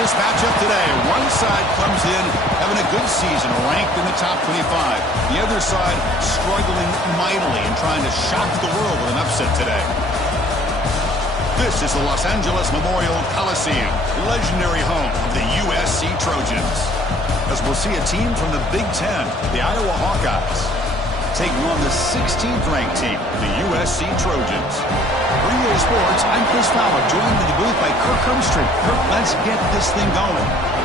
this matchup today. One side comes in having a good season, ranked in the top 25. The other side struggling mightily and trying to shock the world with an upset today. This is the Los Angeles Memorial Coliseum, legendary home of the USC Trojans. As we'll see a team from the Big Ten, the Iowa Hawkeyes, taking on the 16th ranked team, the USC Trojans. For EA Sports, I'm Chris Fowler, joined in the booth by Kirk Hermstreet. Kirk, let's get this thing going.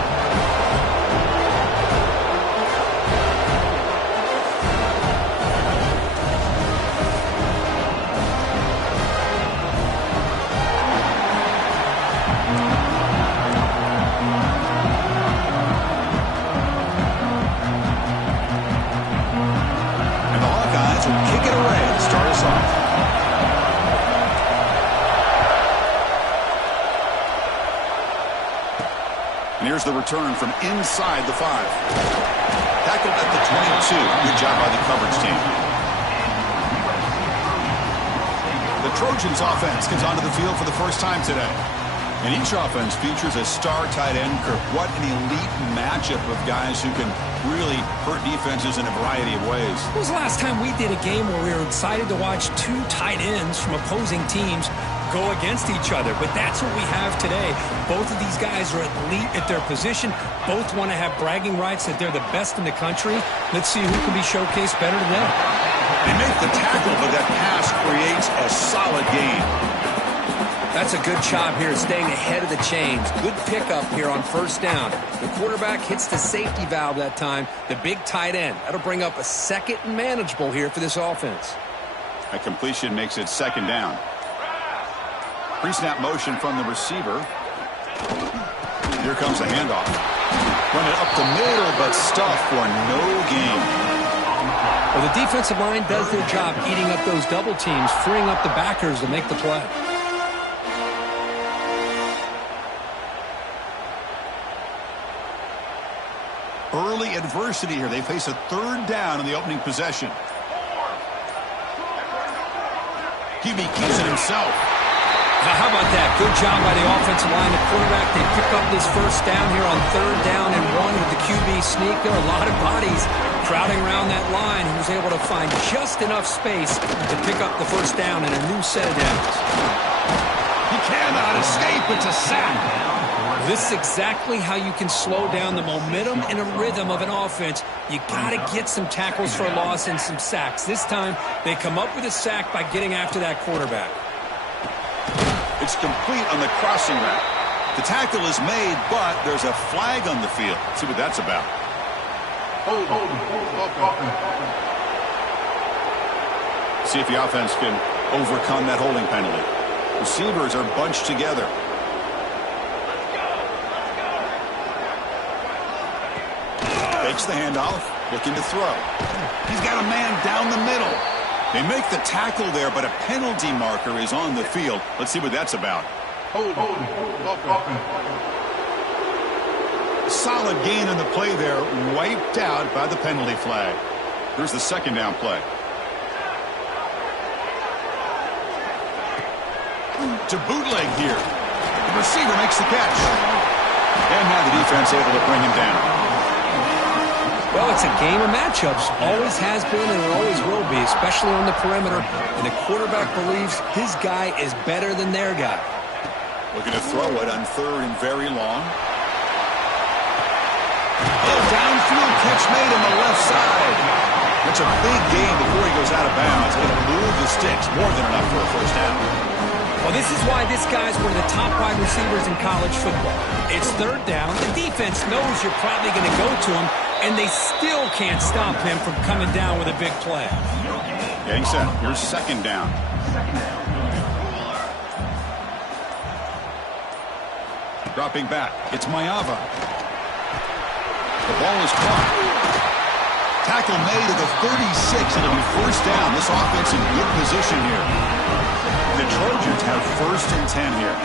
Here's the return from inside the 5. Tackled at the 22. Good job by the coverage team. The Trojans offense comes onto the field for the first time today. And each offense features a star tight end. Kirk, what an elite matchup of guys who can really hurt defenses in a variety of ways. When was the last time we did a game where we were excited to watch two tight ends from opposing teams go against each other? But that's what we have today. Both of these guys are elite at their position. Both want to have bragging rights that they're the best in the country. Let's see who can be showcased better than them. They make the tackle, but that pass creates a solid gain. That's a good job here, staying ahead of the chains. Good pickup here on first down. The quarterback hits the safety valve that time, the big tight end. That'll bring up a second and manageable here for this offense. A completion makes it second down. Pre-snap motion from the receiver. Here comes a handoff. Run it up the middle, but stuffed for no gain. Well, the defensive line does their job eating up those double teams, freeing up the backers to make the play. Early adversity here. They face a third down in the opening possession. QB keeps it himself. Now, how about that? Good job by the offensive line. The quarterback, they pick up this first down here on third down and 1 with the QB sneak. There are a lot of bodies crowding around that line. He was able to find just enough space to pick up the first down and a new set of downs. He cannot escape. It's a sack. This is exactly how you can slow down the momentum and a rhythm of an offense. You got to get some tackles for a loss and some sacks. This time, they come up with a sack by getting after that quarterback. It's complete on the crossing route. The tackle is made, but there's a flag on the field. Let's see what that's about. See if the offense can overcome that holding penalty. Receivers are bunched together. Takes the handoff, looking to throw. He's got a man down the middle. They make the tackle there, but a penalty marker is on the field. Let's see what that's about. Solid gain on the play there, wiped out by the penalty flag. Here's the second down play. To bootleg here. The receiver makes the catch. And now the defense able to bring him down. Well, it's a game of matchups. Always has been and it always will be, especially on the perimeter. And the quarterback believes his guy is better than their guy. Looking to throw it on third and very long. Oh, downfield catch made on the left side. That's a big gain before he goes out of bounds. Going to move the sticks. More than enough for a first down. Well, this is why this guy's one of the top wide receivers in college football. It's third down. The defense knows you're probably going to go to him, and they still can't stop him from coming down with a big play. Getting set. Here's second down. Dropping back. It's Mayava. The ball is caught. Tackle made at the 36. It'll be first down. This offense in good position here. The Trojans have first and 10 here.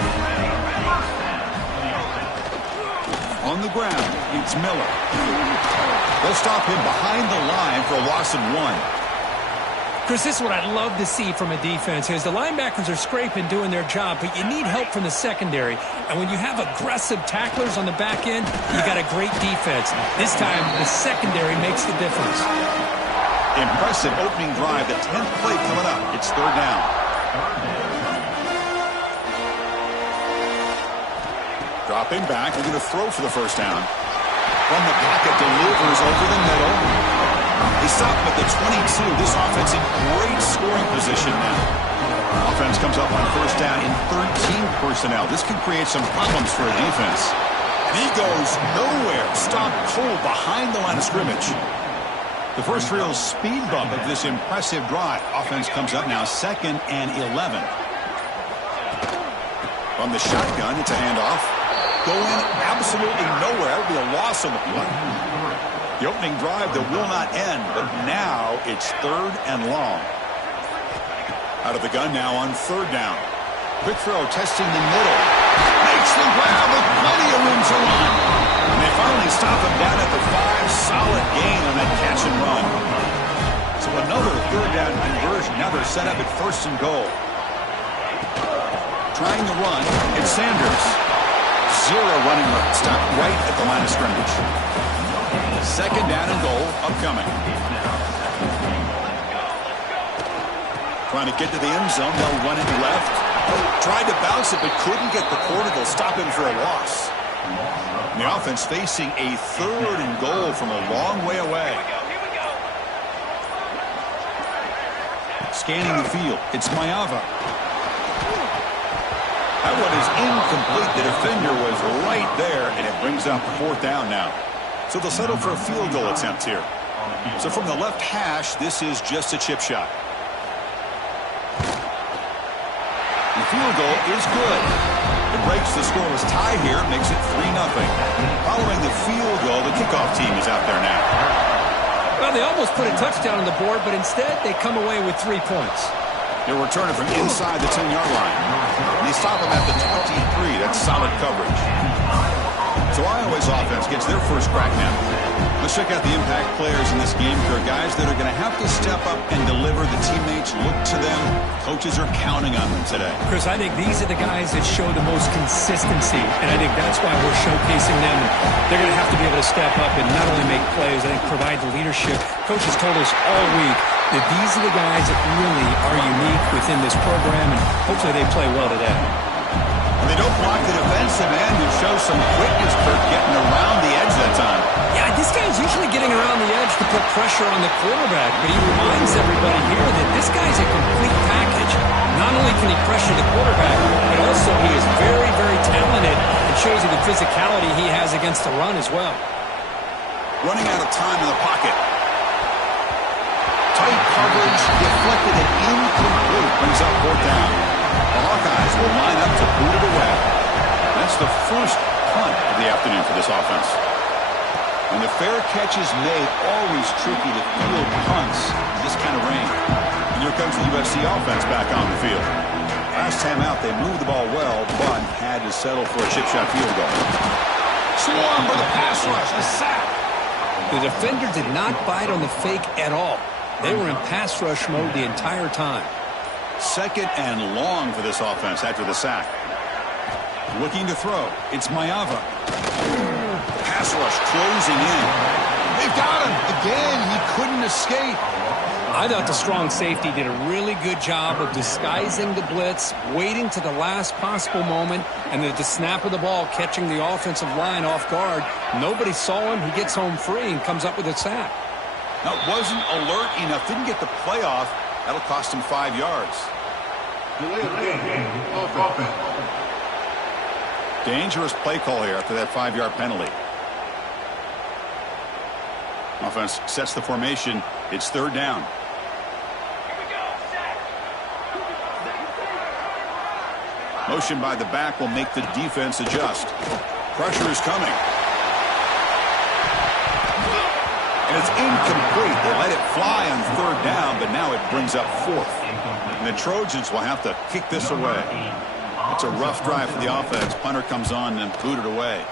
On the ground, it's Miller. They'll stop him behind the line for a loss of 1. Chris, this is what I'd love to see from a defense is the linebackers are scraping, doing their job, but you need help from the secondary. And when you have aggressive tacklers on the back end, you got a great defense. This time, the secondary makes the difference. Impressive opening drive. The 10th play coming up. It's third down. Dropping back. They're going to throw for the first down. From the pocket, delivers over the middle. They stop him at the 22. This offense in great scoring position now. Offense comes up on first down in 13 personnel. This could create some problems for a defense. And he goes nowhere. Stopped cold behind the line of scrimmage. The first real speed bump of this impressive drive. Offense comes up now 2nd and 11. From the shotgun, it's a handoff. Going absolutely nowhere. That would be a loss on the play. The opening drive that will not end, but now it's 3rd and long. Out of the gun now on 3rd down. Quick throw testing the middle. Makes the grab with plenty of room to run. And they finally stop him down at the 5. Solid gain on that catch and run. So another 3rd down conversion. Now they're set up at 1st and goal. Trying to run. It's Sanders. 0 running room. Stopped right at the line of scrimmage. 2nd down and goal upcoming. Trying to get to the end zone. They'll run it left. Tried to bounce it, but couldn't get the corner. They'll stop him for a loss. And the offense facing a 3rd and goal from a long way away. Scanning the field. It's Mayava. That one is incomplete. The defender was right there, and it brings up 4th down now. So they'll settle for a field goal attempt here. So from the left hash, this is just a chip shot. The field goal is good. It breaks the scoreless tie here, makes it 3-0. Following the field goal, the kickoff team is out there now. Well, they almost put a touchdown on the board, but instead they come away with 3 points. They're returning from inside the 10-yard line. And they stop them at the 23. That's solid coverage. So Iowa's offense gets their first crack now. Let's check out the impact players in this game. There are guys that are going to have to step up and deliver. The teammates look to them. Coaches are counting on them today. Chris, I think these are the guys that show the most consistency, and I think that's why we're showcasing them. They're going to have to be able to step up and not only make plays, I think provide the leadership. Coaches told us all week that these are the guys that really are unique within this program, and hopefully they play well today. They don't block the defensive end and show some quickness for getting around the edge that time. Yeah, this guy's usually getting around the edge to put pressure on the quarterback, but he reminds everybody here that this guy's a complete package. Not only can he pressure the quarterback, but also he is very, very talented. It shows you the physicality he has against the run as well. Running out of time in the pocket. Tight coverage, deflected and incomplete. Brings up 4th down. The Hawkeyes will line up to boot it away. That's the first punt of the afternoon for this offense. When the fair catch is made, always tricky to field punts in this kind of rain. And here comes the USC offense back on the field. Last time out, they moved the ball well, but had to settle for a chip shot field goal. Swarm for the pass rush, a sack. The defender did not bite on the fake at all. They were in pass rush mode the entire time. 2nd and long for this offense after the sack. Looking to throw. It's Mayava. Pass rush closing in. They've got him. Again, he couldn't escape. I thought the strong safety did a really good job of disguising the blitz, waiting to the last possible moment, and at the snap of the ball, catching the offensive line off guard. Nobody saw him. He gets home free and comes up with a sack. Now, it wasn't alert enough. Didn't get the play off. That'll cost him 5 yards. Dangerous play call here after that 5-yard penalty. Offense sets the formation. It's 3rd down. Motion by the back will make the defense adjust. Pressure is coming. And it's incomplete. They let it fly on 3rd down, but now it brings up 4th. And the Trojans will have to kick this away. It's a rough drive for the offense. Punter comes on and booted away.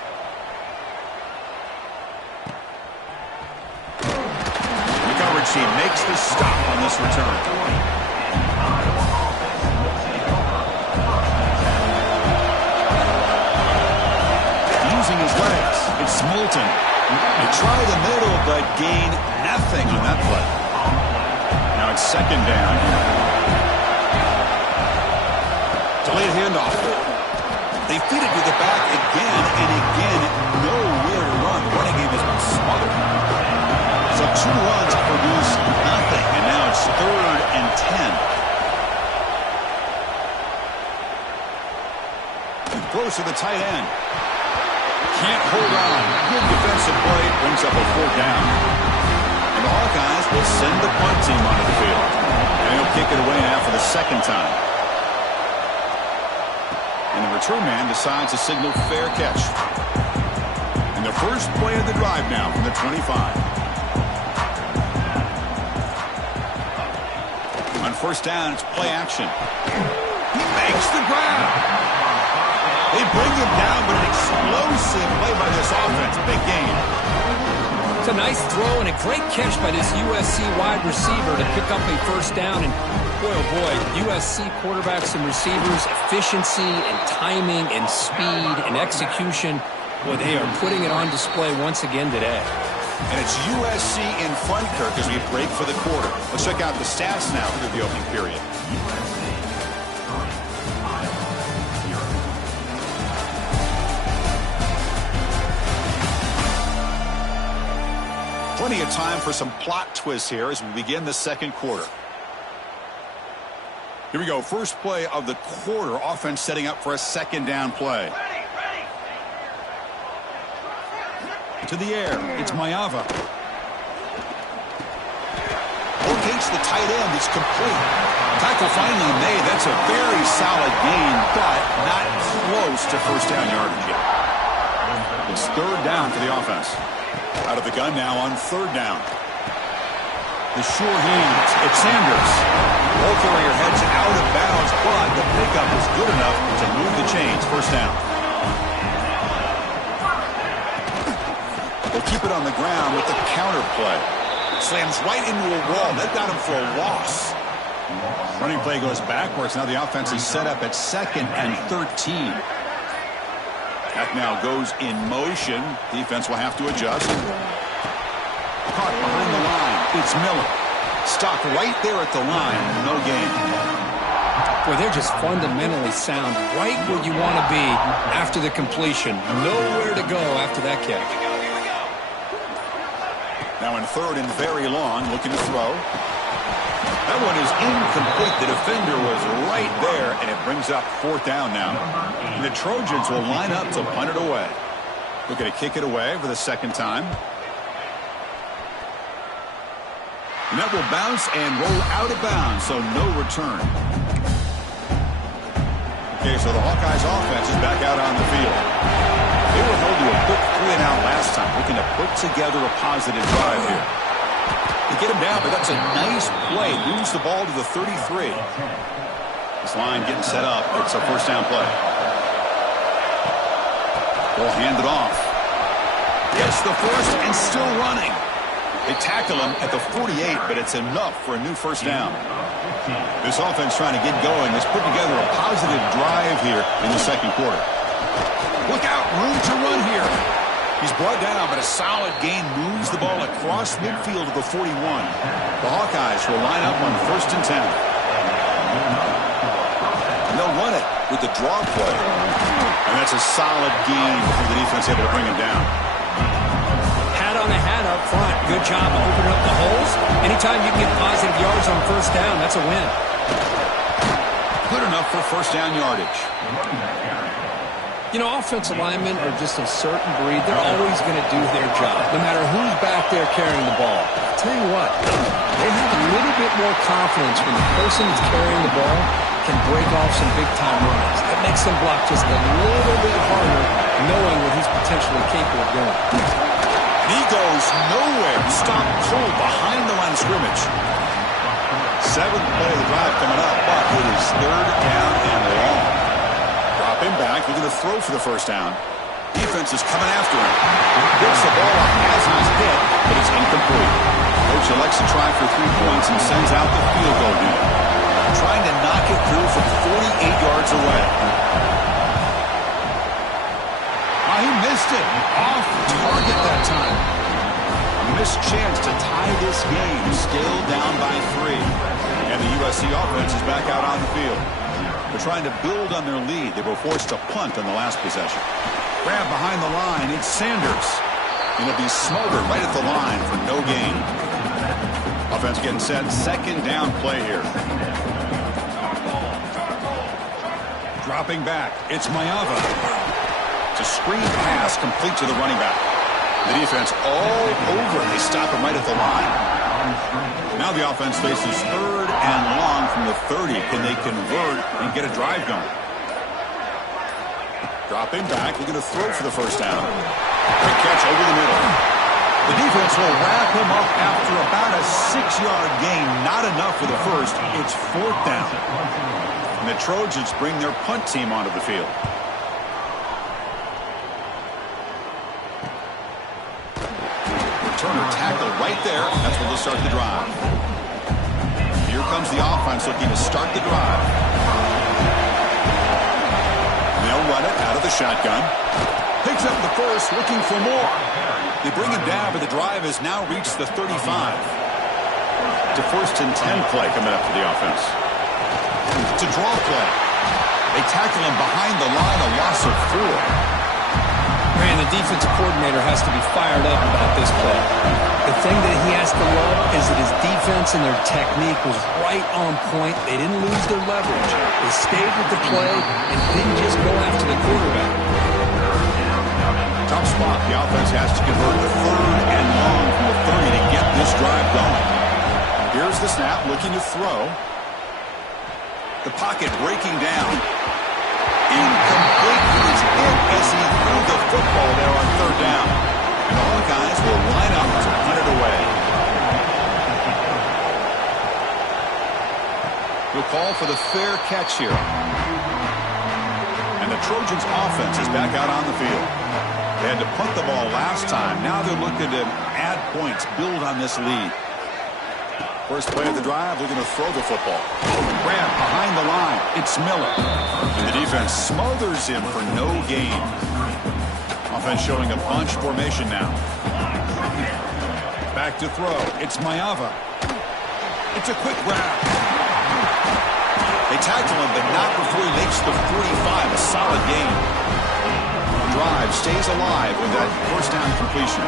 The coverage team makes the stop on this return. Hamilton. They try the middle, but gain nothing on that play. Now it's second down. Delayed handoff. They feed it to the back again and again. Nowhere to run. The running game has been smothered. So 2 runs produce nothing, and now it's 3rd and 10. Throws to the tight end. Can't hold on. Good defensive play. Brings up a 4th down. And the Hawkeyes will send the punt team onto the field. And he'll kick it away now for the 2nd time. And the return man decides to signal fair catch. And the first play of the drive now from the 25. On 1st down, it's play action. He makes the grab. They bring him down, but an explosive play by this offense. Big game. It's a nice throw and a great catch by this USC wide receiver to pick up a 1st down. And boy, oh boy, USC quarterbacks and receivers, efficiency and timing and speed and execution. Boy, they are putting it on display once again today. And it's USC in front, Kirk, as we break for the quarter. Let's check out the stats now through the opening period. Plenty of time for some plot twists here as we begin the 2nd quarter. Here we go. First play of the quarter. Offense setting up for a 2nd down play. To the air. It's Mayava. Locates the tight end. It's complete. Tackle finally made. That's a very solid gain, but not close to 1st down yardage yet. It's 3rd down for the offense. Out of the gun now on 3rd down. The sure hands. It's Sanders. Ball carrier heads out of bounds, but the pickup is good enough to move the chains. 1st down. They'll keep it on the ground with the counter play. Slams right into a wall. That got him for a loss. Running play goes backwards. Now the offense is set up at 2nd and 13. That now goes in motion. Defense will have to adjust. Caught behind the line. It's Miller. Stopped right there at the line. No gain. Boy, they're just fundamentally sound. Right where you want to be after the completion. Nowhere to go after that catch. Now in 3rd and very long. Looking to throw. That one is incomplete. The defender was right there, and it brings up 4th down now. And the Trojans will line up to punt it away. Looking to kick it away for the 2nd time. And that will bounce and roll out of bounds, so no return. Okay, so the Hawkeyes offense is back out on the field. They were held to a quick 3-and-out last time, looking to put together a positive drive here. They get him down, but that's a nice play. Moves the ball to the 33. This line getting set up. It's a 1st down play. Ball handed off. Gets the 1st and still running. They tackle him at the 48, but it's enough for a new 1st down. This offense trying to get going has put together a positive drive here in the 2nd quarter. Look out, room to run here. He's brought down, but a solid gain moves the ball across midfield to the 41. The Hawkeyes will line up on 1st and 10. And they'll run it with the draw play. And that's a solid gain before the defense able to bring him down. Hat on a hat up front. Good job of opening up the holes. Anytime you can get positive yards on 1st down, that's a win. Good enough for 1st down yardage. You know, offensive linemen are just a certain breed. They're always going to do their job, no matter who's back there carrying the ball. I'll tell you what, they have a little bit more confidence when the person that's carrying the ball can break off some big-time runs. That makes them block just a little bit harder, knowing what he's potentially capable of doing. And he goes nowhere. Stop cold behind the line of scrimmage. 7th play of the drive coming up, but it is 3rd down and long. Drop him back, looking to throw for the 1st down. Defense is coming after him. Gets the ball up as he's hit, but it's incomplete. Coach elects to try for 3 points and sends out the field goal unit. Trying to knock it through from 48 yards away. He missed missed it. Off target that time. A missed chance to tie this game. Still down by 3. And the USC offense is back out on the field. They're trying to build on their lead. They were forced to punt on the last possession. Grab behind the line. It's Sanders. Going to be smothered right at the line for no gain. Offense getting set. Second down play here. Dropping back. It's Mayava. It's a screen pass complete to the running back. The defense all over. They stop him right at the line. Now the offense faces third and long from the 30. Can they convert and get a drive going? Dropping back. Looking to throw for the first down. Great catch over the middle. The defense will wrap him up after about a 6-yard gain. Not enough for the first. It's fourth down. And the Trojans bring their punt team onto the field. Returner tackle right there. That's where they'll start the drive. Here comes the offense looking to start the drive. They'll run it out of the shotgun. Picks up the first, looking for more. They bring him down, but the drive has now reached the 35. It's a first and 10 play coming up for the offense. It's a draw play. They tackle him behind the line, a loss of 4. Man, the defensive coordinator has to be fired up about this play. The thing that he has to love is that his defense and their technique was right on point. They didn't lose their leverage. They stayed with the play and didn't just go after the quarterback. Tough spot. The offense has to convert the third and long from the 30 to get this drive going. Here's the snap, looking to throw. The pocket breaking down. Incomplete. He was hit as he threw the football there on third down. And the Hawkeyes will line up to punt it away. We'll call for the fair catch here. And the Trojans offense is back out on the field. They had to punt the ball last time. Now they're looking to add points, build on this lead. First play of the drive, looking to throw the football. Grab behind the line. It's Miller. And the defense smothers him for no gain. Offense showing a bunch formation now. Back to throw. It's Mayava. It's a quick grab. They tackle him, but not before he makes the 45. A solid gain. Drive stays alive with that first down completion.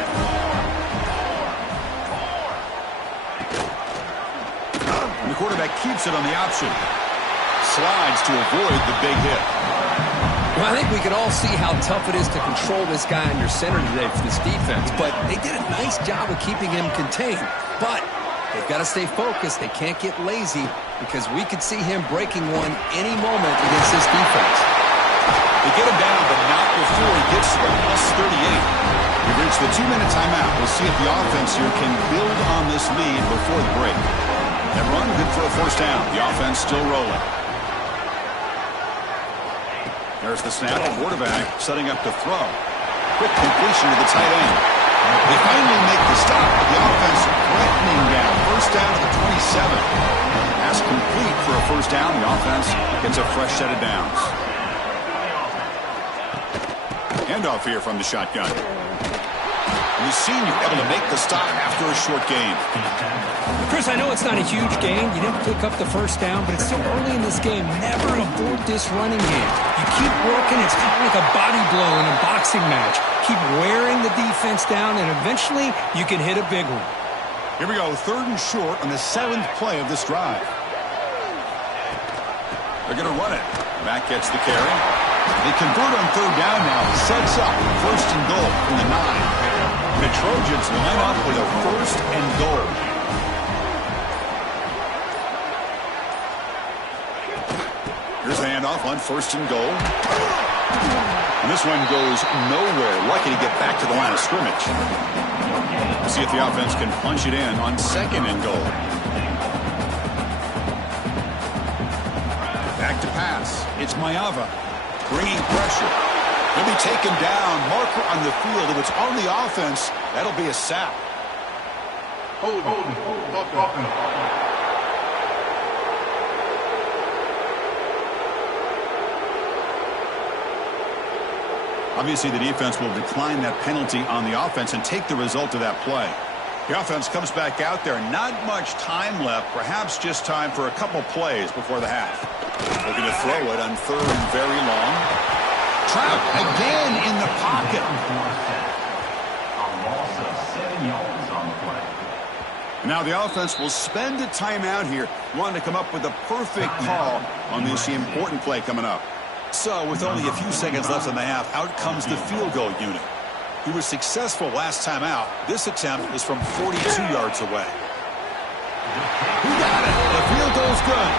And the quarterback keeps it on the option. Slides to avoid the big hit. Well, I think we can all see how tough it is to control this guy under center today for this defense, but they did a nice job of keeping him contained. But they've got to stay focused. They can't get lazy because we could see him breaking one any moment against this defense. They get him down, but not before he gets to the plus 38. We've reached the 2-minute timeout. We'll see if the offense here can build on this lead before the break. That run good for a first down. The offense still rolling. There's the snap. The quarterback setting up to throw. Quick completion to the tight end. They finally make the stop, but the offense threatening down. First down to the 27. Pass complete for a first down. The offense gets a fresh set of downs. Handoff here from the shotgun. And the senior able to make the stop after a short game. Chris, I know it's not a huge gain. You didn't pick up the first down, but it's still early in this game. Never abort this running game. You keep working. It's kind of like a body blow in a boxing match. Keep wearing the defense down, and eventually you can hit a big one. Here we go. Third and short on the 7th play of this drive. They're going to run it. Mack gets the carry. They convert on third down now. Sets up first and goal from the 9. The Trojans line up with a first and goal. Here's the handoff on first and goal. And this one goes nowhere. Lucky to get back to the line of scrimmage. See if the offense can punch it in on second and goal. Back to pass. It's Mayava. Bringing pressure. He'll be taken down. Marker on the field. If it's on the offense, that'll be a sack. Hold. Obviously, the defense will decline that penalty on the offense and take the result of that play. The offense comes back out there. Not much time left. Perhaps just time for a couple plays before the half. Looking to throw it on third and very long. Trout again in the pocket. A loss of 7 yards on the play. Now the offense will spend a timeout here, wanting to come up with a perfect call on this important play coming up. So with only a few seconds left in the half, out comes the field goal unit. He was successful last time out. This attempt is from 42 yards away. He got it. The field goal's good.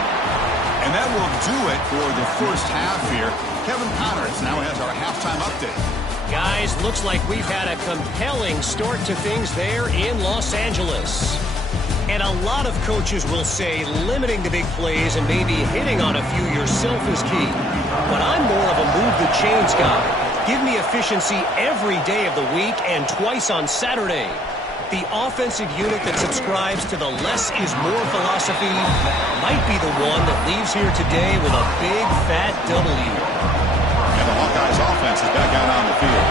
And that will do it for the first half here. Kevin Connors now has our halftime update. Guys, looks like we've had a compelling start to things there in Los Angeles. And a lot of coaches will say limiting the big plays and maybe hitting on a few yourself is key. But I'm more of a move the chains guy. Give me efficiency every day of the week and twice on Saturday. The offensive unit that subscribes to the less is more philosophy might be the one that leaves here today with a big fat W. And the Hawkeyes offense is back out on the field.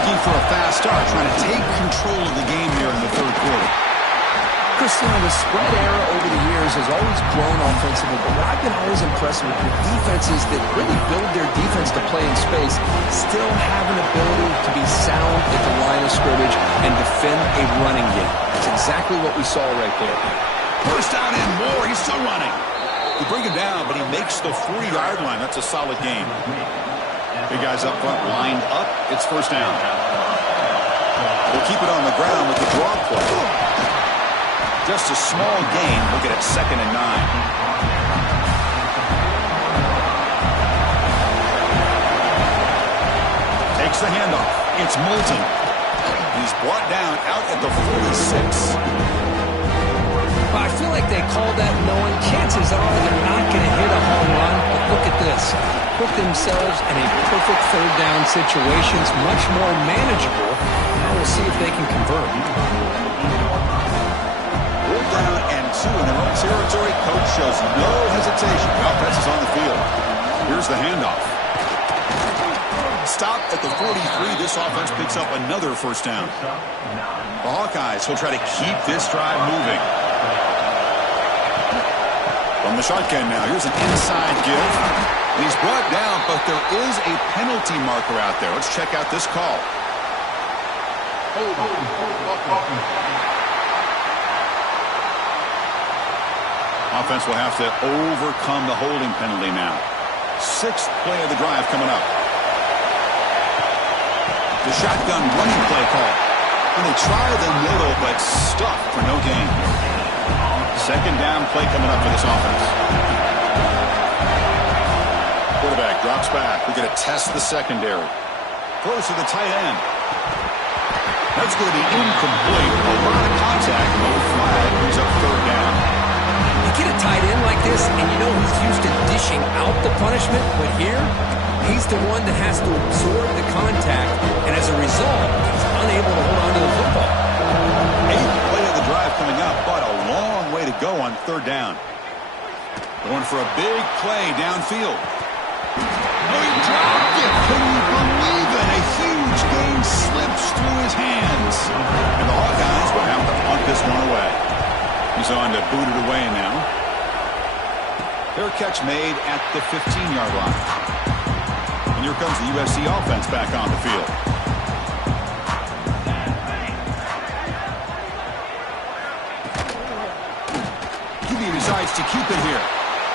Looking for a fast start, trying to take control of the game here in the third quarter. Christian, the spread era over the years has always grown offensively, but what I've been always impressed with defenses that really build their defense to play in space still have an ability to be sound at the line of scrimmage and defend a running game. That's exactly what we saw right there. First down and more. He's still running. They bring him down, but he makes the 40-yard line. That's a solid game. Big guys up front lined up. It's first down. They'll keep it on the ground with the draw play. Just a small gain. Look at it, 2nd and 9. Takes the handoff. It's Moulton. He's brought down out at the 46. I feel like they called that knowing chances are they're not going to hit a home run. But look at this. Put themselves in a perfect third down situation. It's much more manageable. Now we'll see if they can convert. Down and 2 in their own territory. Coach shows no hesitation. The offense is on the field. Here's the handoff. Stop at the 43. This offense picks up another first down. The Hawkeyes will try to keep this drive moving. From the shotgun now. Here's an inside give. He's brought down, but there is a penalty marker out there. Let's check out this call. Offense will have to overcome the holding penalty now. 6th play of the drive coming up. The shotgun running play call. And they try the middle, but stuffed for no gain. 2nd down play coming up for this offense. Quarterback drops back. We're going to test the secondary. Throws to the tight end. That's going to be incomplete. A lot of contact. No flag. Brings up 3rd down. You get a tight end like this, and you know he's used to dishing out the punishment, but here, he's the one that has to absorb the contact, and as a result, he's unable to hold on to the football. 8th play of the drive coming up, but a long way to go on 3rd down. Going for a big play downfield. Oh, he dropped it! Can you believe it? A huge gain slips through his hands. And the Hawkeyes will have to punt this one away. He's on to boot it away now. Fair catch made at the 15-yard line. And here comes the USC offense back on the field. QB decides to keep it here.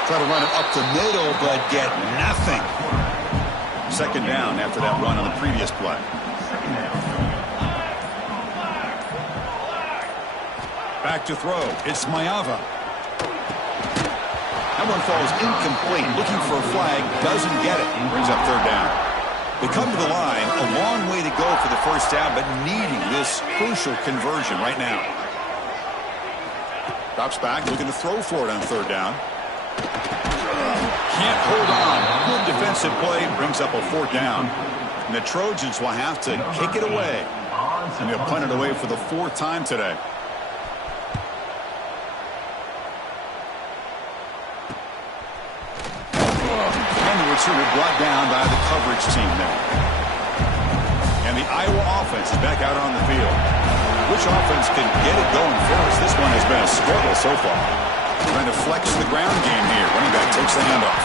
Try to run it up the middle, but get nothing. 2nd down after that run on the previous play. Back to throw. It's Mayava. That one falls incomplete. Looking for a flag. Doesn't get it. Brings up 3rd down. They come to the line. A long way to go for the first down, but needing this crucial conversion right now. Drops back. Looking to throw for it on 3rd down. Can't hold on. Good defensive play. Brings up a 4th down. And the Trojans will have to kick it away. And they'll punt it away for the 4th time today. Sort of brought down by the coverage team there. And the Iowa offense is back out on the field. Which offense can get it going first? This one has been a struggle so far. Trying to flex the ground game here. Running back takes the handoff.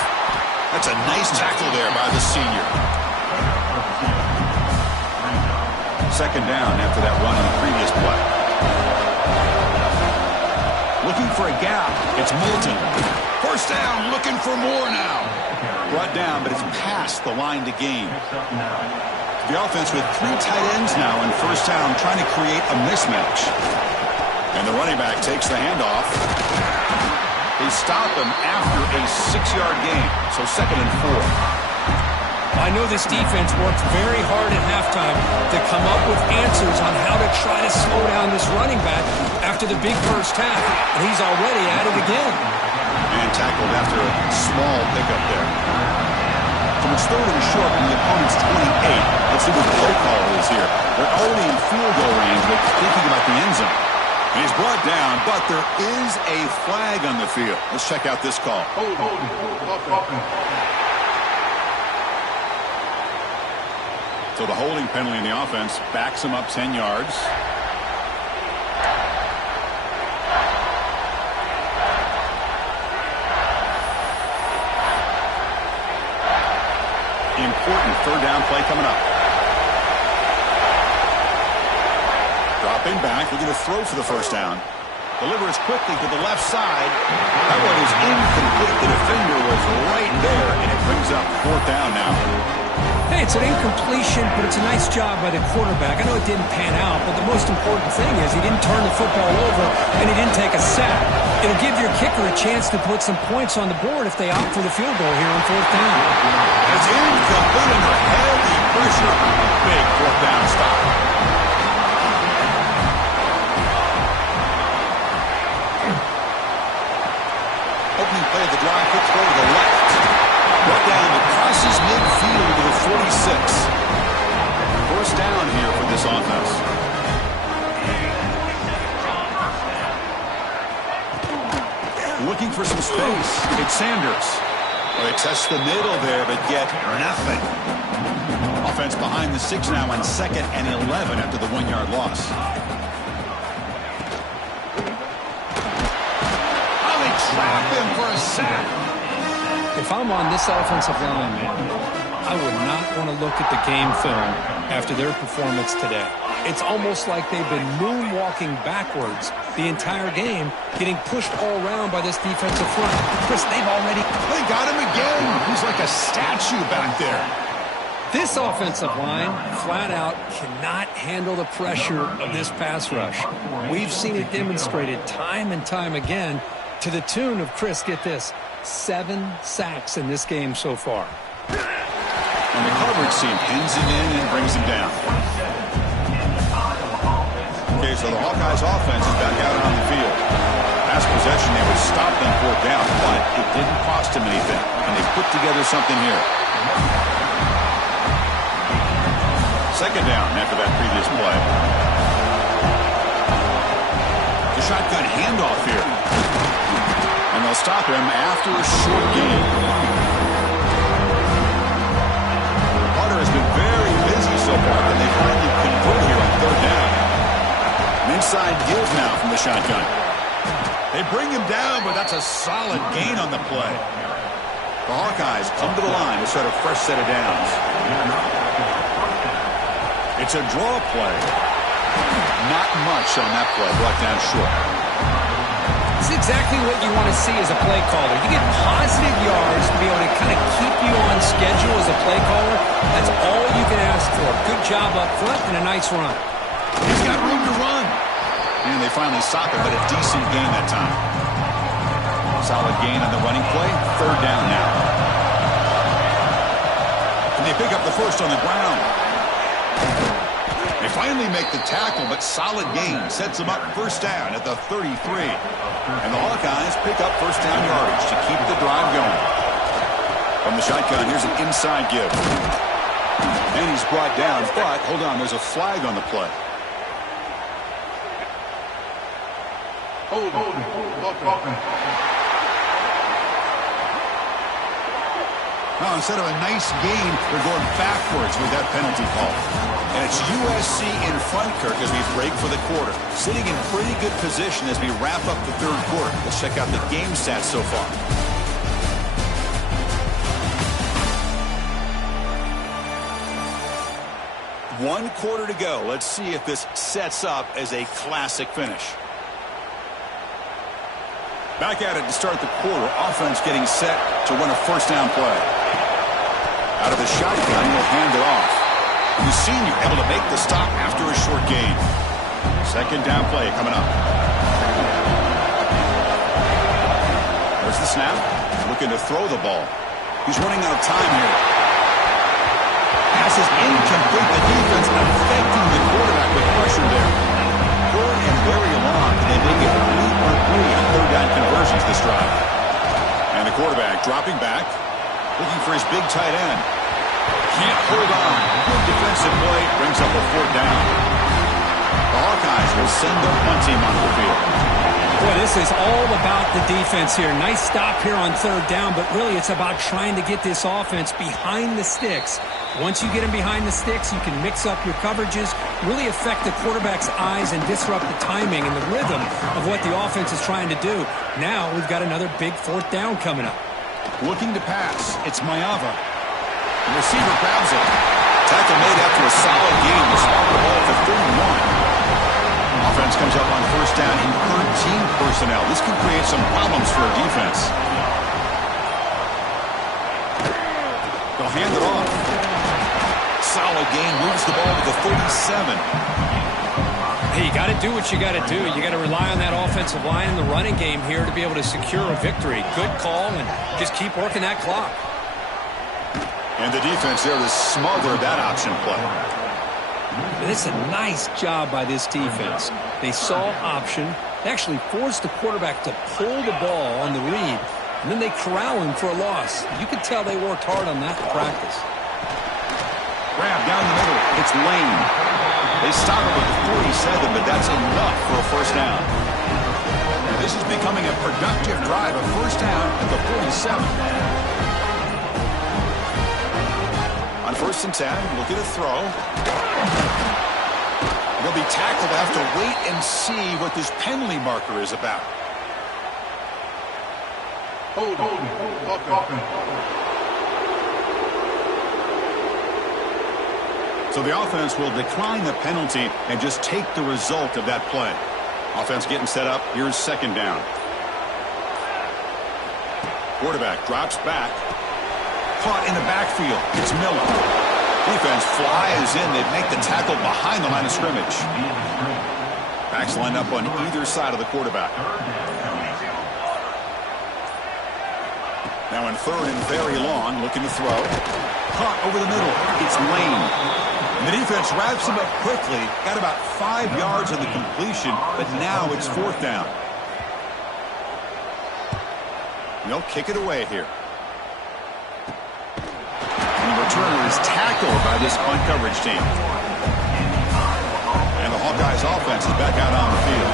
That's a nice tackle there by the senior. Second down after that run on the previous play. Looking for a gap. It's Moulton. First down, looking for more now. Brought down, but it's past the line to gain. The offense with 3 tight ends now in first down, trying to create a mismatch. And the running back takes the handoff. They stop him after a 6-yard gain, so 2nd and 4. I know this defense worked very hard at halftime to come up with answers on how to try to slow down this running back after the big first half, and he's already at it again. And tackled after a small pickup there. So it's 3rd and short from the opponent's 28. Let's see what the play call is here. They're already in field goal range, but thinking about the end zone. And he's brought down, but there is a flag on the field. Let's check out this call. So the holding penalty in the offense backs him up 10 yards. Important 3rd down play coming up. Dropping back, looking to throw for the first down. Delivers quickly to the left side. That one is incomplete. The defender was right there, and it brings up 4th down now. Hey, it's an incompletion, but it's a nice job by the quarterback. I know it didn't pan out, but the most important thing is he didn't turn the football over, and he didn't take a sack. It'll give your kicker a chance to put some points on the board if they opt for the field goal here on 4th down. It's incomplete under heavy pressure. Big 4th down stop. Opening play of the drive, quick throw to the left. Brought down, but crosses midfield to the 46. First down here for this offense. Looking for some space. It's Sanders. Well, they test the middle there, but get nothing. Offense behind the 6 now on 2nd and 11 after the 1-yard loss. Oh, they trap him for a sack. If I'm on this offensive line, I would not want to look at the game film after their performance today. It's almost like they've been moonwalking backwards the entire game, getting pushed all around by this defensive front. Chris, they got him again. He's like a statue back there. This offensive line, flat out, cannot handle the pressure of this pass rush. We've seen it demonstrated time and time again to the tune of, Chris, get this, 7 sacks in this game so far. And the coverage team pins him in and brings him down. Okay, so the Hawkeyes offense is back out on the field. Last possession, they would stop them 4th down, but it didn't cost them anything. And they put together something here. 2nd down after that previous play. The shotgun handoff here. And they'll stop him after a short gain. Carter has been very busy so far, but they finally convert here on 3rd down. An inside give now from the shotgun. They bring him down, but that's a solid gain on the play. The Hawkeyes come to the line to start a fresh set of downs. It's a draw play. Not much on that play, brought down short. It's exactly what you want to see as a play caller. You get positive yards to be able to kind of keep you on schedule as a play caller. That's all you can ask for. Good job up front and a nice run. He's got room to run. And they finally stop him, but a decent gain that time. Solid gain on the running play. 3rd down now. And they pick up the first on the ground. They finally make the tackle, but solid gain sets them up 1st down at the 33. And the Hawkeyes pick up 1st down yardage to keep the drive going. From the shotgun, here's an inside give. And he's brought down, but hold on, there's a flag on the play. Now, instead of a nice gain, they're going backwards with that penalty call. And it's USC in front, Kirk, as we break for the quarter. Sitting in pretty good position as we wrap up the third quarter. Let's check out the game stats so far. One quarter to go. Let's see if this sets up as a classic finish. Back at it to start the quarter. Offense getting set to win a first down play. Out of the shotgun, he'll hand it off. The senior able to make the stop after a short gain. Second down play coming up. There's the snap. Looking to throw the ball. He's running out of time here. Pass is incomplete. The defense affecting the quarterback with pressure there. Third and very long. They make it 3-for-3 on third down conversions this drive. And the quarterback dropping back. Looking for his big tight end. Can't hold on. Good defensive play. Brings up a fourth down. The Hawkeyes will send their punt team onto the field. Boy, this is all about the defense here. Nice stop here on third down, but really it's about trying to get this offense behind the sticks. Once you get them behind the sticks, you can mix up your coverages, really affect the quarterback's eyes and disrupt the timing and the rhythm of what the offense is trying to do. Now we've got another big fourth down coming up. Looking to pass. It's Mayava. The receiver grabs it. Tackle made after a solid gain to start the ball for 31. Offense comes up on first down in 13 personnel. This can create some problems for a defense. They'll hand it off. Solid gain, moves the ball to the 37. Hey, you got to do what you got to do. You got to rely on that offensive line in the running game here to be able to secure a victory. Good call, and just keep working that clock. And the defense there to smother that option play. And it's a nice job by this defense. They saw option. They actually forced the quarterback to pull the ball on the read, and then they corral him for a loss. You could tell they worked hard on that in practice. Grab down the middle. It's Lane. They stop it with the 47, but that's enough for a first down. This is becoming a productive drive. A first down at the 47. On first and 10, look at a throw. He'll be tackled. Have to wait and see what this penalty marker is about. Hold. So the offense will decline the penalty and just take the result of that play. Offense getting set up. Here's second down. Quarterback drops back. Caught in the backfield. It's Miller. Defense flies in. They make the tackle behind the line of scrimmage. Backs line up on either side of the quarterback. Now in third and very long, looking to throw. Caught over the middle. It's Lane. And the defense wraps him up quickly. Got about 5 yards on the completion, but now it's fourth down. And they'll kick it away here. And the returner is tackled by this punt coverage team. And the Hawkeyes offense is back out on the field.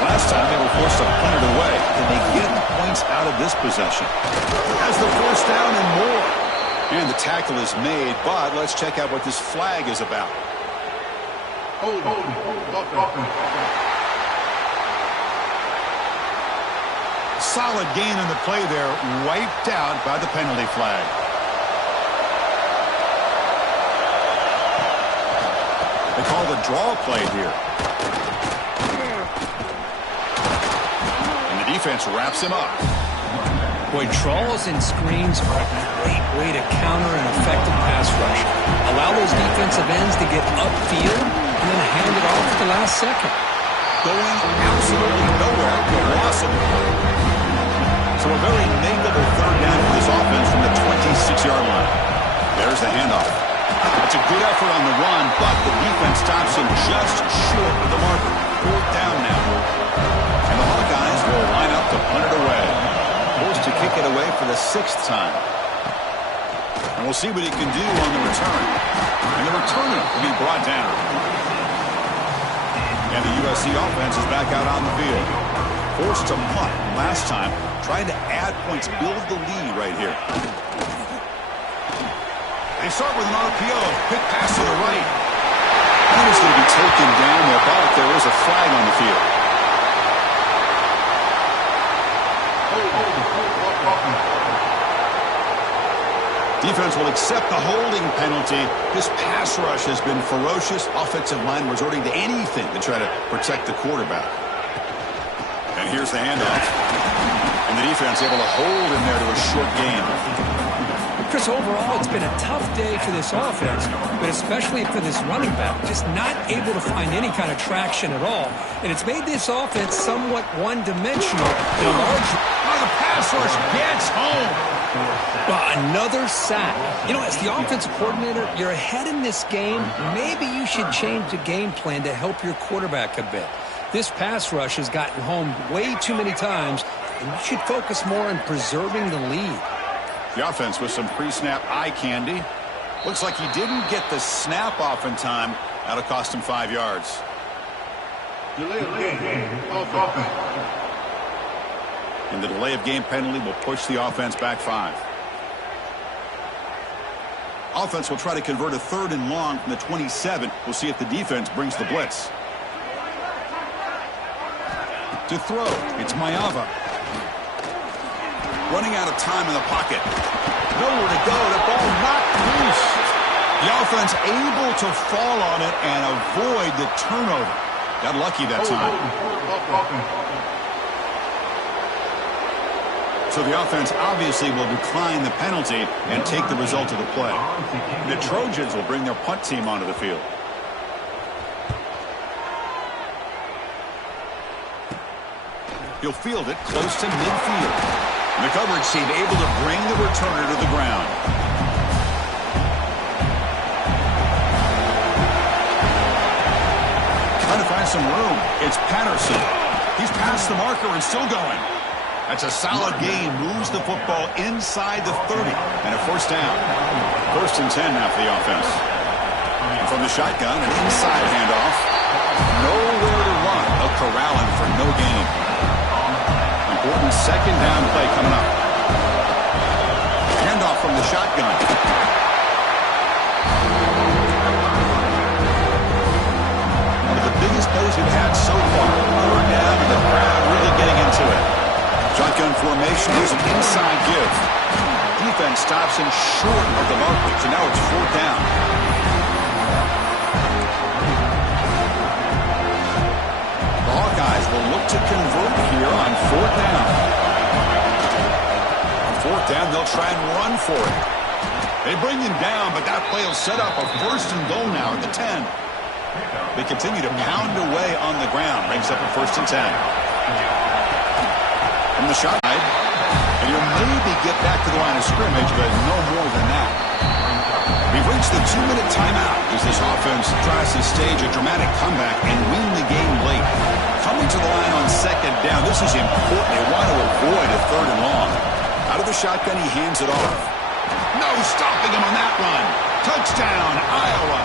The last time they were forced to punt it away. Can they get points out of this possession? Has the first down and more. And the tackle is made, but let's check out what this flag is about. Solid gain on the play there, wiped out by the penalty flag. They call the draw play here. And the defense wraps him up. Boy, draws and screens are a great way to counter an effective pass rush. Allow those defensive ends to get upfield and then hand it off at the last second. Going absolutely nowhere. The loss of the play. So a very makeable third down for this offense from the 26-yard line. There's the handoff. It's a good effort on the run, but the defense stops him just short of the marker. Fourth down now. And the Hawkeyes will line up to punt it away. Forced to kick it away for the 6th time. And we'll see what he can do on the return. And the returner will be brought down. And the USC offense is back out on the field. Forced to punt last time. Trying to add points, build the lead right here. They start with an RPO. Quick pass to the right. That is going to be taken down there, but there is a flag on the field. Defense will accept the holding penalty. This pass rush has been ferocious. Offensive line resorting to anything to try to protect the quarterback. And here's the handoff. And the defense able to hold him there to a short gain. Chris, overall, it's been a tough day for this offense, but especially for this running back, just not able to find any kind of traction at all. And it's made this offense somewhat one-dimensional in a large... Oh, the pass rush gets home. Well, another sack. You know, as the offensive coordinator, you're ahead in this game. Maybe you should change the game plan to help your quarterback a bit. This pass rush has gotten home way too many times, and you should focus more on preserving the lead. The offense with some pre-snap eye candy. Looks like he didn't get the snap off in time. That'll cost him 5 yards. And the delay of game penalty will push the offense back 5. Offense will try to convert a 3rd and long from the 27. We'll see if the defense brings the blitz. To throw, it's Maeva. Running out of time in the pocket. Nowhere to go. The ball knocked loose. The offense able to fall on it and avoid the turnover. Got lucky that time. So the offense obviously will decline the penalty and take the result of the play. The Trojans will bring their punt team onto the field. He'll field it close to midfield. The coverage team able to bring the returner to the ground. Trying to find some room. It's Patterson. He's past the marker and still going. That's a solid gain. Moves the football inside the 30. And a 1st down. 1st and 10 now for the offense. And from the shotgun, an inside handoff. Nowhere to run. They'll corral him for no gain. Important 2nd down play coming up. Handoff from the shotgun. One of the biggest plays we've had so far. 3rd down and the crowd really getting into it. Shotgun formation. Here's an inside give. Defense stops him short of the marker. So now it's 4th down. Hawkeyes will look to convert here on 4th down. On 4th down, they'll try and run for it. They bring him down, but that play will set up a 1st and goal now at the 10. They continue to pound away on the ground. Brings up a 1st and 10. From the shot side, and he'll maybe get back to the line of scrimmage, but no more than that. We've reached the 2-minute timeout as this offense tries to stage a dramatic comeback and win the game late. Coming to the line on 2nd down. This is important. They want to avoid a 3rd and long. Out of the shotgun, he hands it off. No stopping him on that run. Touchdown, Iowa.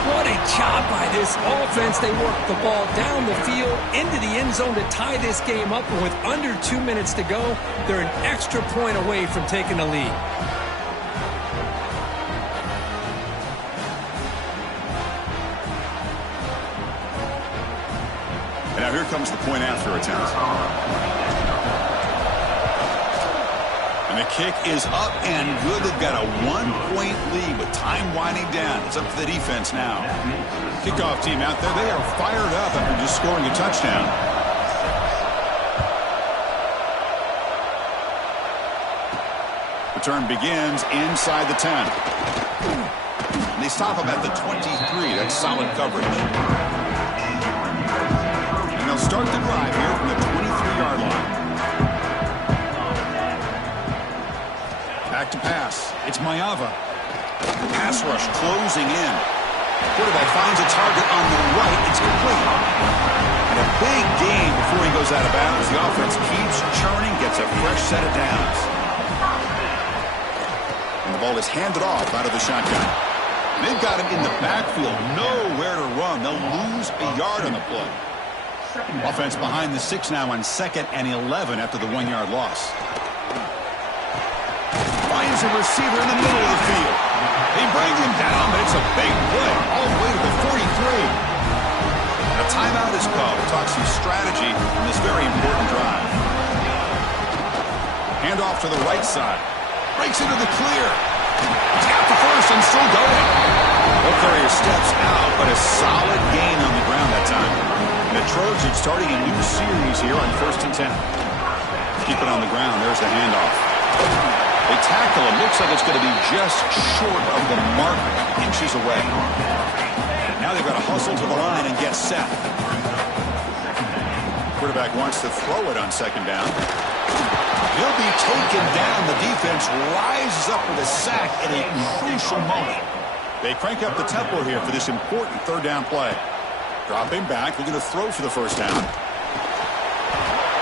What a job by this offense. They work the ball down the field into the end zone to tie this game up. And with under 2 minutes to go, they're an extra point away from taking the lead. And now here comes the point after attempt. And the kick is up and good. They've got a 1-point lead with time winding down. It's up to the defense now. Kickoff team out there. They are fired up after just scoring a touchdown. Return begins inside the 10. And they stop him at the 23. That's solid coverage. And they'll start the drive here from the 23-yard line. Back to pass. It's Maeva. Pass rush closing in. Quarterback finds a target on the right. It's complete. And a big gain before he goes out of bounds. The offense keeps churning, gets a fresh set of downs. And the ball is handed off out of the shotgun. And they've got him in the backfield. Nowhere to run. They'll lose a yard on the play. Offense behind the 6 now on 2nd and 11 after the 1-yard loss. Finds finds a receiver in the middle of the field. They bring him down, but it's a big play all the way to the 43. A timeout is called to talk some strategy on this very important drive. Handoff to the right side. Breaks into the clear. He's got the first and still going. O'Curry steps out, but a solid gain on the ground that time. And the Trojans starting a new series here on 1st and 10. Keep it on the ground. There's the handoff. They tackle him. Looks like it's going to be just short of the mark, inches away. Now they've got to hustle to the line and get set. Quarterback wants to throw it on 2nd down. He'll be taken down. The defense rises up with a sack at a crucial moment. They crank up the tempo here for this important 3rd down play. Dropping back, looking to throw for the 1st down.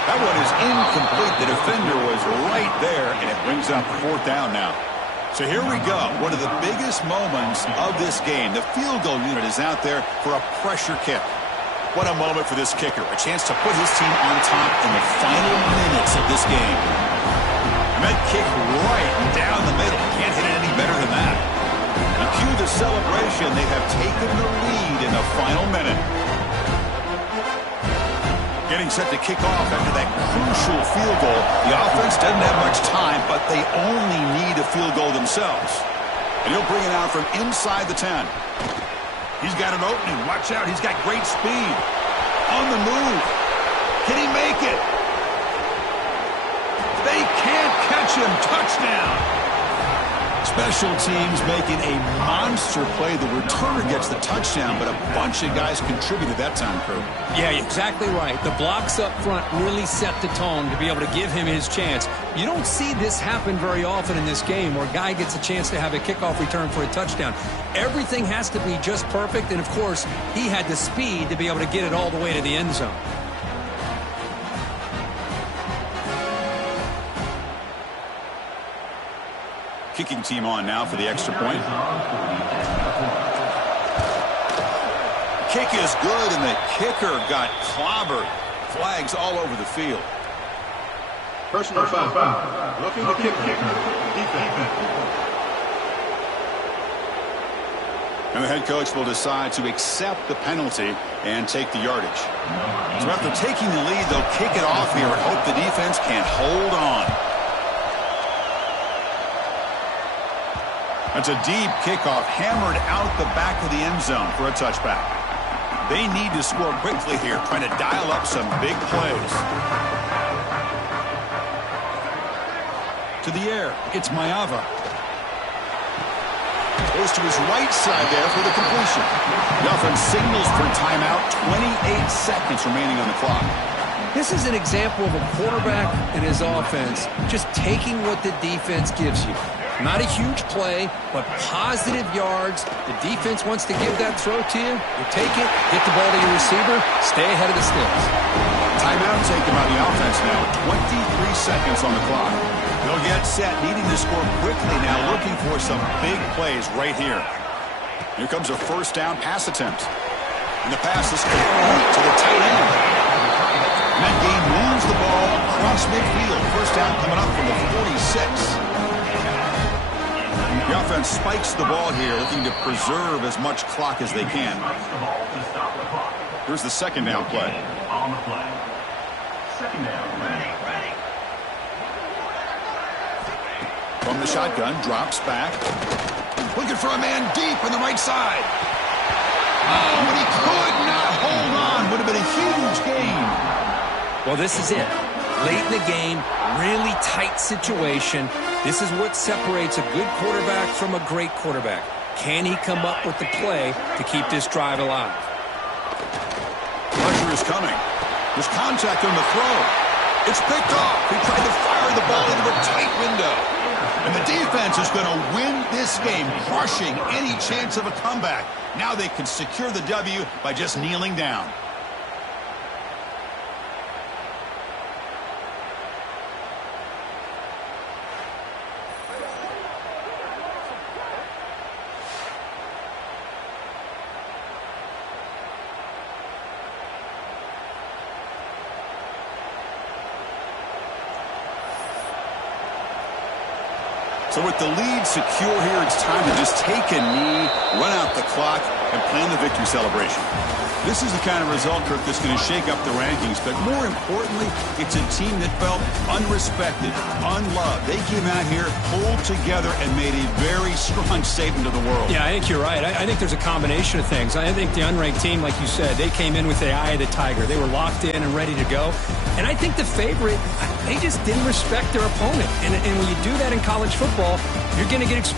That one is incomplete. The defender was right there, and it brings up 4th down now. So here we go. One of the biggest moments of this game. The field goal unit is out there for a pressure kick. What a moment for this kicker. A chance to put his team on top in the final minutes of this game. And that kick right down the middle. Can't hit it any better than that. And cue the celebration. They have taken the lead in the final minute. Getting set to kick off after that crucial field goal. The offense doesn't have much time, but they only need a field goal themselves. And he'll bring it out from inside the 10. He's got an opening. Watch out. He's got great speed. On the move. Can he make it? They can't catch him. Touchdown. Special teams making a monster play. The returner gets the touchdown, but a bunch of guys contributed that time, Kurt. Yeah, exactly right. The blocks up front really set the tone to be able to give him his chance. You don't see this happen very often in this game where a guy gets a chance to have a kickoff return for a touchdown. Everything has to be just perfect, and of course, he had the speed to be able to get it all the way to the end zone. Kicking team on now for the extra point. Kick is good, and the kicker got clobbered. Flags all over the field. Personal foul. Looking to kick kicker. Defense. And the head coach will decide to accept the penalty and take the yardage. So after taking the lead, they'll kick it off here and hope the defense can hold on. That's a deep kickoff, hammered out the back of the end zone for a touchback. They need to score quickly here, trying to dial up some big plays. To the air, it's Mayava. Goes to his right side there for the completion. The offense signals for timeout, 28 seconds remaining on the clock. This is an example of a quarterback and his offense just taking what the defense gives you. Not a huge play, but positive yards. The defense wants to give that throw to you. You take it, get the ball to your receiver, stay ahead of the sticks. Timeout taken by the offense now. 23 seconds on the clock. They'll get set, needing to score quickly now, looking for some big plays right here. Here comes a 1st down pass attempt. And the pass is complete to the tight end. And that game moves the ball across midfield. 1st down coming up from the 46. The offense spikes the ball here, looking to preserve as much clock as they can. Here's the 2nd down play. On the play. 2nd down. Ready. From the shotgun, drops back. Looking for a man deep on the right side. Oh, but he could not hold on. Would have been a huge gain. Well, this is it. Late in the game, really tight situation. This is what separates a good quarterback from a great quarterback. Can he come up with the play to keep this drive alive? Pressure is coming. There's contact on the throw. It's picked off. He tried to fire the ball into a tight window. And the defense is going to win this game, crushing any chance of a comeback. Now they can secure the W by just kneeling down. So with the lead secure here, it's time to just take a knee, run out the clock, and plan the victory celebration. This is the kind of result, Kirk, that's going to shake up the rankings. But more importantly, it's a team that felt unrespected, unloved. They came out here, pulled together, and made a very strong statement to the world. Yeah, I think you're right. I think there's a combination of things. I think the unranked team, like you said, they came in with the eye of the tiger. They were locked in and ready to go. And I think the favorite, they just didn't respect their opponent. And when you do that in college football, you're going to get exposed.